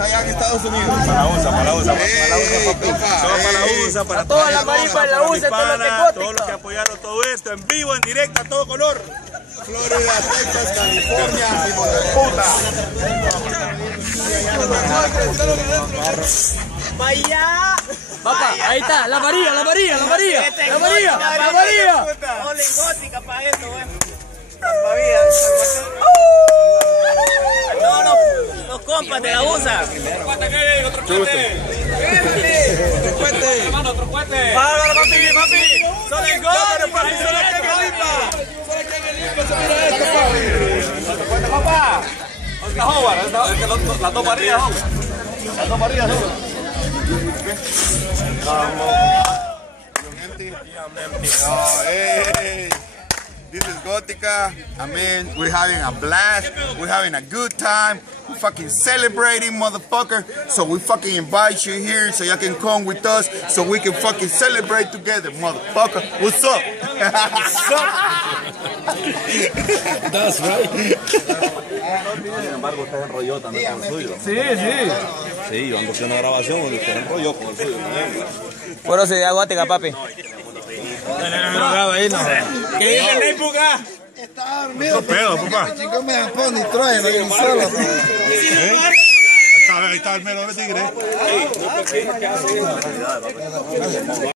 allá en Estados Unidos? Para la USA, para la USA, para la USA, papi. Todo para la USA, para todas las maripas de la USA, todos los que apoyaron todo esto, en vivo, en directo, a todo color. Florida, Texas, California, hijo de puta. Vaya. Papá, ahí está, la María. Ole gótica para eso, todos los compas de la USA. Otro cuete. Bárbaro, papi. Solo el gol, papi, solo que Papá. Está Howard, las dos Marías son. Las dos Marías son. Hey, this is Gótica. I mean, we're having a blast. We're having a good time. We're fucking celebrating, motherfucker. So we fucking invite you here so y'all can come with us so we can fucking celebrate together, motherfucker. What's up? That's right. Sin embargo, usted enrolló también con el suyo. Sí. Sí, yo ando haciendo una grabación donde usted enrolló con el suyo. Fueron de Gótica, papi. ¿Qué dice el época? Está dormido. No pedo, papá. Chicos me pone y traen ahí solo. Ahí está el mero de tigre.